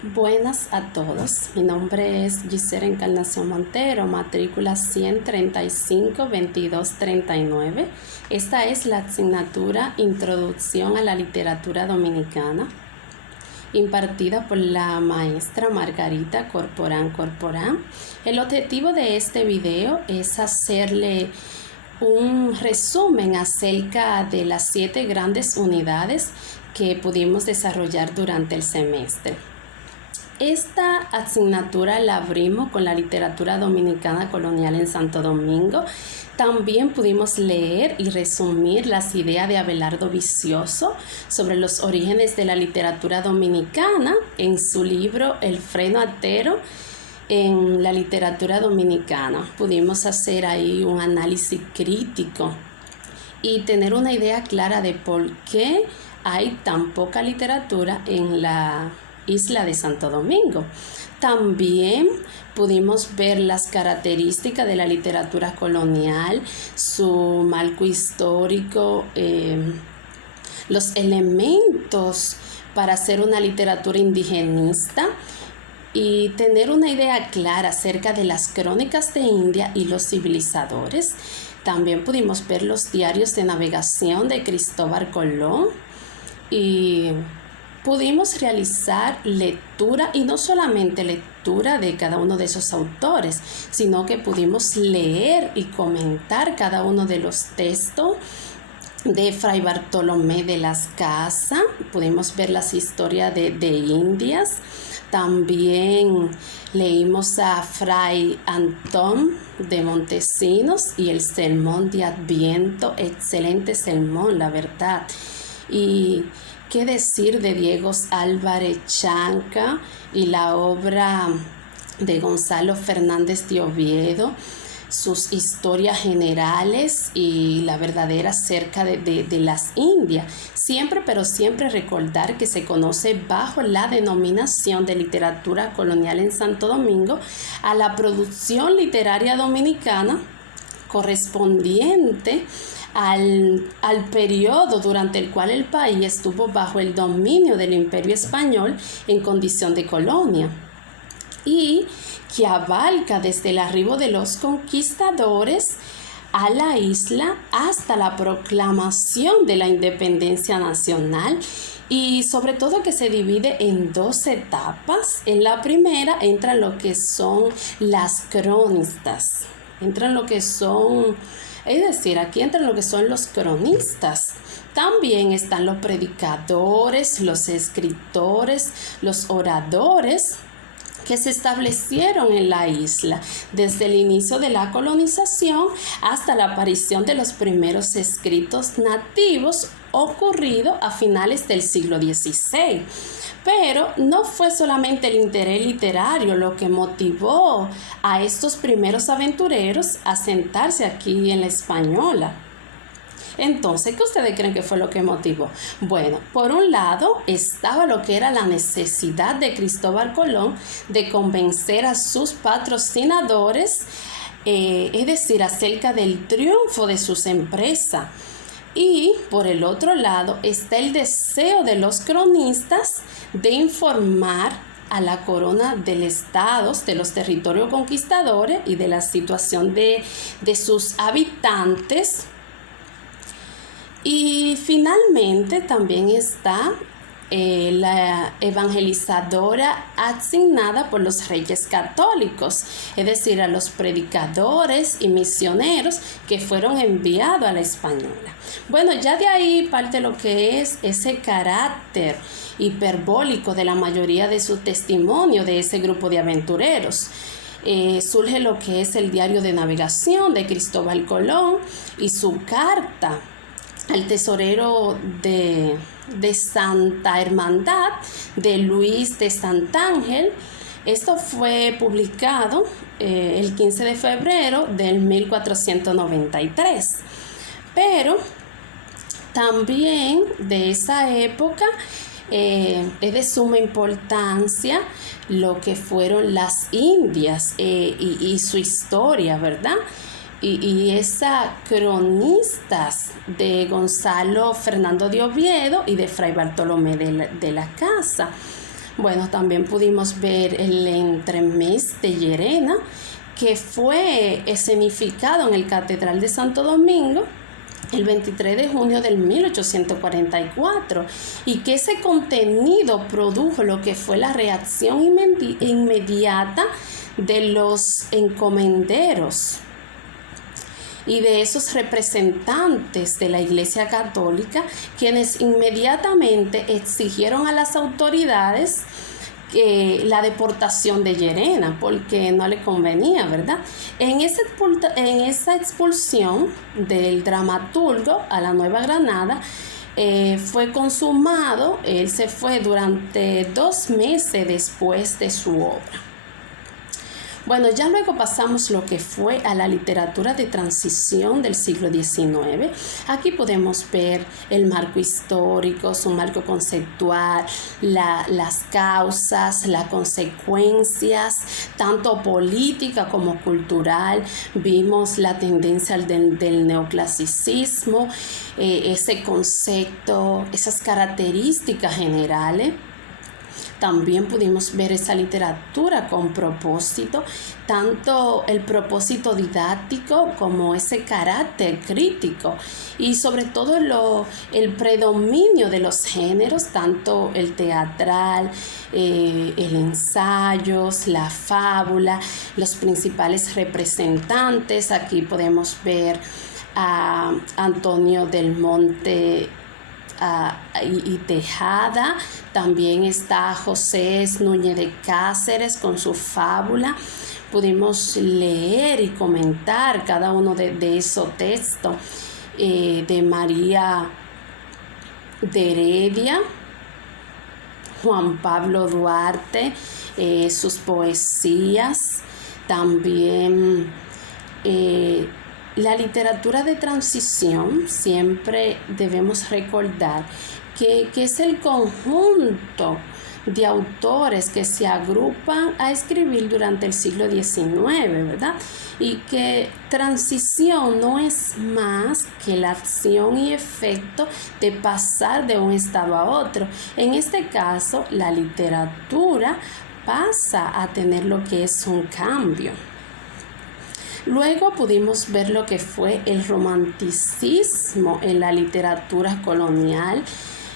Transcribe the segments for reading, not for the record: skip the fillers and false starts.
Buenas a todos, mi nombre es Gisela Encarnación Montero, matrícula 135-2239. Esta es la asignatura Introducción a la Literatura Dominicana, impartida por la maestra Margarita Corporán. El objetivo de este video es hacerle un resumen acerca de las 7 grandes unidades que pudimos desarrollar durante el semestre. Esta asignatura la abrimos con la literatura dominicana colonial en Santo Domingo. También pudimos leer y resumir las ideas de Abelardo Vicioso sobre los orígenes de la literatura dominicana en su libro El freno artero en la literatura dominicana. Pudimos hacer ahí un análisis crítico y tener una idea clara de por qué hay tan poca literatura en la isla de Santo Domingo. También pudimos ver las características de la literatura colonial, su marco histórico, los elementos para hacer una literatura indigenista y tener una idea clara acerca de las crónicas de India y los civilizadores. También pudimos ver los diarios de navegación de Cristóbal Colón y pudimos realizar lectura, y no solamente lectura de cada uno de esos autores, sino que pudimos leer y comentar cada uno de los textos de Fray Bartolomé de las Casas. Pudimos ver las historias de Indias. También leímos a Fray Antón de Montesinos y el sermón de Adviento, excelente sermón, la verdad. Y qué decir de Diego Álvarez Chanca y la obra de Gonzalo Fernández de Oviedo, sus historias generales y la verdadera acerca de las Indias. Siempre recordar que se conoce bajo la denominación de literatura colonial en Santo Domingo a la producción literaria dominicana correspondiente al periodo durante el cual el país estuvo bajo el dominio del Imperio Español en condición de colonia, y que abarca desde el arribo de los conquistadores a la isla hasta la proclamación de la independencia nacional, y sobre todo que se divide en 2 etapas. En la primera entran lo que son las cronistas, aquí entran lo que son los cronistas. También están los predicadores, los escritores, los oradores que se establecieron en la isla desde el inicio de la colonización hasta la aparición de los primeros escritos nativos ocurrido a finales del siglo XVI. Pero no fue solamente el interés literario lo que motivó a estos primeros aventureros a sentarse aquí en la Española. Entonces, ¿qué ustedes creen que fue lo que motivó? Bueno, por un lado estaba lo que era la necesidad de Cristóbal Colón de convencer a sus patrocinadores, es decir, acerca del triunfo de sus empresas. Y por el otro lado está el deseo de los cronistas de informar a la corona del estado, de los territorios conquistadores y de la situación de sus habitantes. Y finalmente también está la evangelizadora asignada por los reyes católicos, es decir, a los predicadores y misioneros que fueron enviados a la Española. Bueno, ya de ahí parte lo que es ese carácter hiperbólico de la mayoría de su testimonio de ese grupo de aventureros. Surge lo que es el diario de navegación de Cristóbal Colón y su carta al tesorero de Santa Hermandad de Luis de Santángel. Esto fue publicado el 15 de febrero del 1493. Pero también de esa época es de suma importancia lo que fueron las Indias y su historia, ¿verdad? Y esas cronistas de Gonzalo Fernando de Oviedo y de Fray Bartolomé de la Casa. Bueno, también pudimos ver el entremés de Llerena, que fue escenificado en el Catedral de Santo Domingo el 23 de junio del 1844, y que ese contenido produjo lo que fue la reacción inmediata de los encomenderos y de esos representantes de la Iglesia Católica, quienes inmediatamente exigieron a las autoridades la deportación de Llerena, porque no le convenía, ¿verdad? En esa expulsión del dramaturgo a la Nueva Granada, fue consumado, él se fue durante 2 meses después de su obra. Bueno, ya luego pasamos lo que fue a la literatura de transición del siglo XIX. Aquí podemos ver el marco histórico, su marco conceptual, las causas, las consecuencias, tanto política como cultural. Vimos la tendencia del neoclasicismo, ese concepto, esas características generales. También pudimos ver esa literatura con propósito, tanto el propósito didáctico como ese carácter crítico, y sobre todo el predominio de los géneros, tanto el teatral, el ensayo, la fábula, los principales representantes. Aquí podemos ver a Antonio del Monte y Tejada. También está José Núñez de Cáceres con su fábula. Pudimos leer y comentar cada uno de esos textos, de María de Heredia, Juan Pablo Duarte, sus poesías. También la literatura de transición, siempre debemos recordar que es el conjunto de autores que se agrupan a escribir durante el siglo XIX, ¿verdad? Y que transición no es más que la acción y efecto de pasar de un estado a otro. En este caso, la literatura pasa a tener lo que es un cambio. Luego pudimos ver lo que fue el romanticismo en la literatura colonial.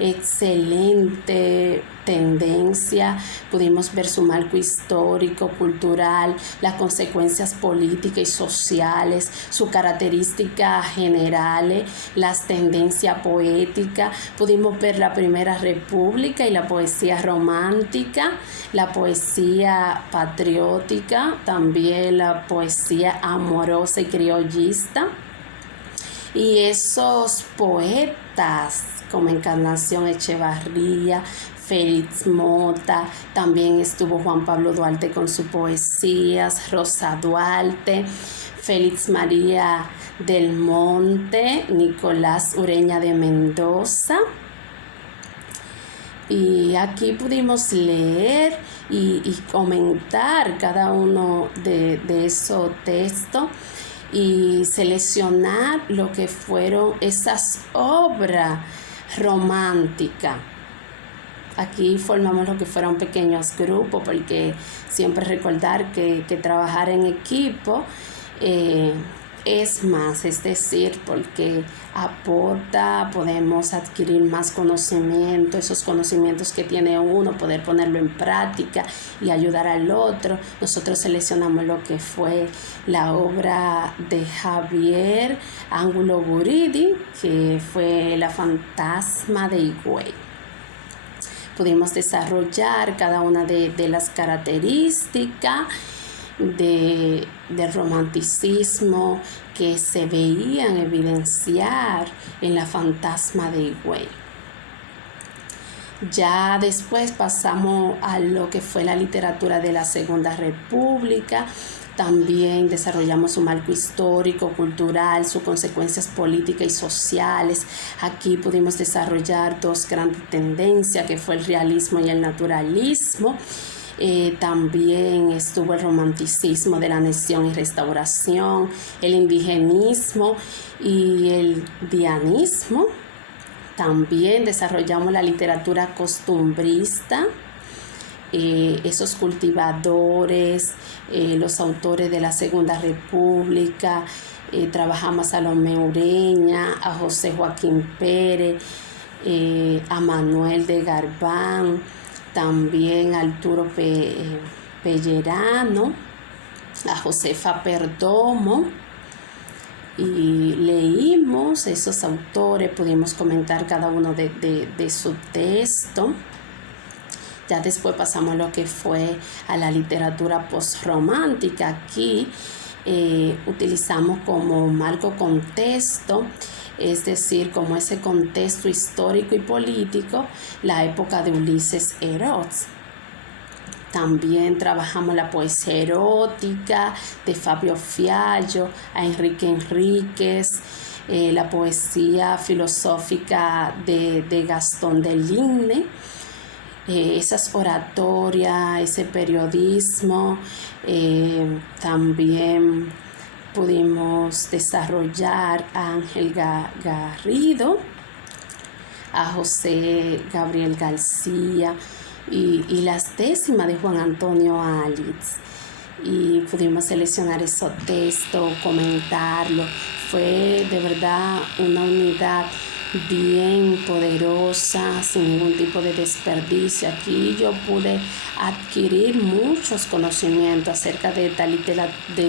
Excelente tendencia. Pudimos ver su marco histórico, cultural, las consecuencias políticas y sociales, sus características generales, las tendencias poéticas. Pudimos ver la Primera República y la poesía romántica, la poesía patriótica, también la poesía amorosa y criollista. Y esos poetas como Encarnación Echevarría, Félix Mota, también estuvo Juan Pablo Duarte con sus poesías, Rosa Duarte, Félix María del Monte, Nicolás Ureña de Mendoza. Y aquí pudimos leer y comentar cada uno de esos textos y seleccionar lo que fueron esas obras románticas. Aquí formamos lo que fueron pequeños grupos, porque siempre recordar que trabajar en equipo es más, es decir, porque aporta, podemos adquirir más conocimiento, esos conocimientos que tiene uno, poder ponerlo en práctica y ayudar al otro. Nosotros seleccionamos lo que fue la obra de Javier Ángulo Guridi, que fue La Fantasma de Higüey. Pudimos desarrollar cada una de las características del romanticismo que se veían evidenciar en La Fantasma de Higüey. Ya después pasamos a lo que fue la literatura de la Segunda República. También desarrollamos su marco histórico, cultural, sus consecuencias políticas y sociales. Aquí pudimos desarrollar 2 grandes tendencias, que fue el realismo y el naturalismo. También estuvo el romanticismo de la nación y restauración, el indigenismo y el dianismo. También desarrollamos la literatura costumbrista, esos cultivadores, los autores de la Segunda República. Trabajamos a Salomé Ureña, a José Joaquín Pérez, a Manuel de Garbán, también a Arturo Pellerano, a Josefa Perdomo, y leímos esos autores, pudimos comentar cada uno de su texto. Ya después pasamos a lo que fue a la literatura postromántica. Aquí utilizamos como marco contexto, es decir, como ese contexto histórico y político, la época de Ulises Eroz. También trabajamos la poesía erótica de Fabio Fiallo, a Enrique Enríquez, la poesía filosófica de Gastón Deligne, esas oratorias, ese periodismo. También pudimos desarrollar a Ángel Garrido, a José Gabriel García y las décimas de Juan Antonio Alitz. Y pudimos seleccionar esos textos, comentarlo. Fue de verdad una unidad bien poderosa, sin ningún tipo de desperdicio. Aquí yo pude adquirir muchos conocimientos acerca de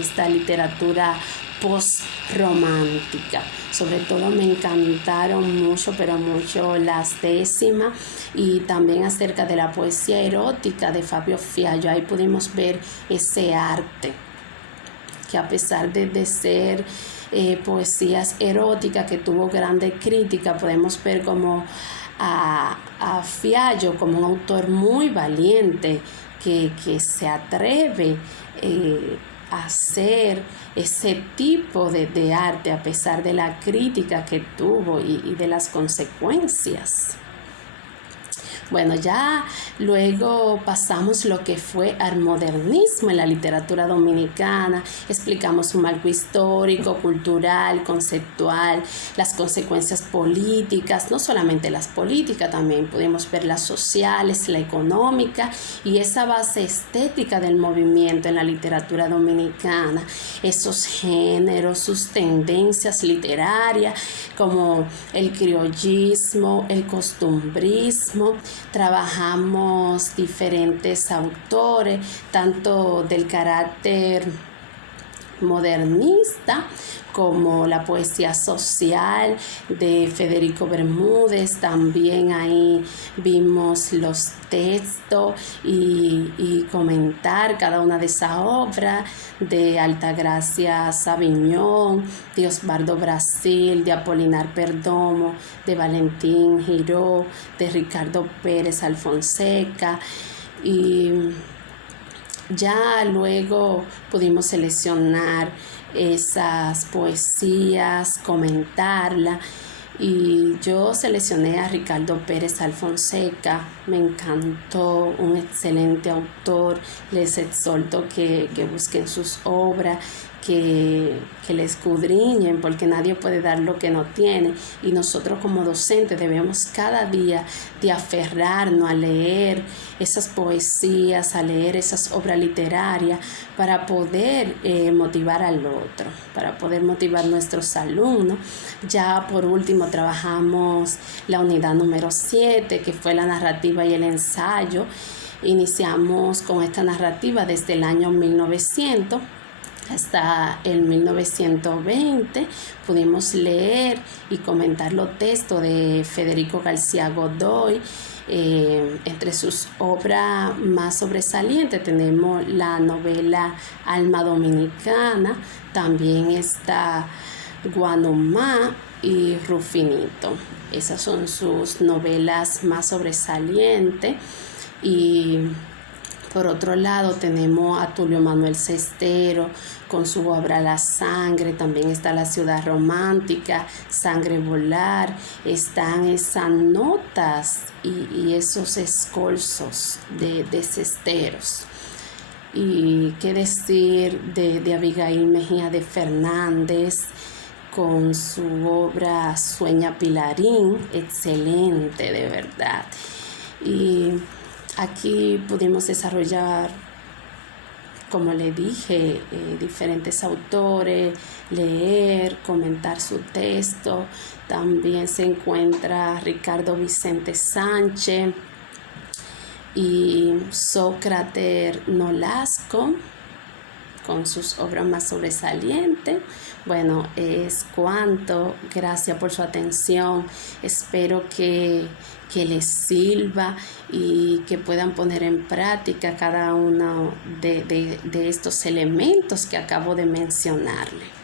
esta literatura postromántica. Sobre todo me encantaron mucho, pero mucho las décimas, y también acerca de la poesía erótica de Fabio Fiallo. Ahí pudimos ver ese arte que, a pesar de ser poesías eróticas que tuvo grande crítica, podemos ver como a Fiallo como un autor muy valiente que se atreve a hacer ese tipo de arte a pesar de la crítica que tuvo y de las consecuencias. Bueno, ya luego pasamos lo que fue al modernismo en la literatura dominicana. Explicamos su marco histórico, cultural, conceptual, las consecuencias políticas, no solamente las políticas, también pudimos ver las sociales, la económica y esa base estética del movimiento en la literatura dominicana, esos géneros, sus tendencias literarias como el criollismo, el costumbrismo. Trabajamos diferentes autores, tanto del carácter modernista como la poesía social de Federico Bermúdez. También ahí vimos los textos y comentar cada una de esas obras de Altagracia Sabiñón, de Osvaldo Brasil, de Apolinar Perdomo, de Valentín Giró, de Ricardo Pérez Alfonseca. Y ya luego pudimos seleccionar esas poesías, comentarlas, y yo seleccioné a Ricardo Pérez Alfonseca. Me encantó, un excelente autor. Les exhorto que busquen sus obras, que le escudriñen, porque nadie puede dar lo que no tiene, y nosotros como docentes debemos cada día de aferrarnos a leer esas poesías, a leer esas obras literarias para poder motivar al otro, para poder motivar a nuestros alumnos. Ya por último trabajamos la unidad número 7, que fue la narrativa y el ensayo. Iniciamos con esta narrativa desde el año 1900 hasta el 1920. Pudimos leer y comentar los textos de Federico García Godoy. Entre sus obras más sobresalientes tenemos la novela Alma Dominicana, también está Guanumá y Rufinito. Esas son sus novelas más sobresalientes. Y por otro lado tenemos a Tulio Manuel Cestero con su obra La Sangre. También está La Ciudad Romántica, Sangre Volar. Están esas notas y esos escolzos de Cesteros. Y qué decir de Abigail Mejía de Fernández con su obra Sueña Pilarín, excelente de verdad. Y Aquí pudimos desarrollar, como le dije, diferentes autores, leer, comentar su texto. También se encuentra Ricardo Vicente Sánchez y Sócrates Nolasco con sus obras más sobresalientes. Bueno, es cuanto. Gracias por su atención. Espero que les sirva y que puedan poner en práctica cada uno de estos elementos que acabo de mencionarles.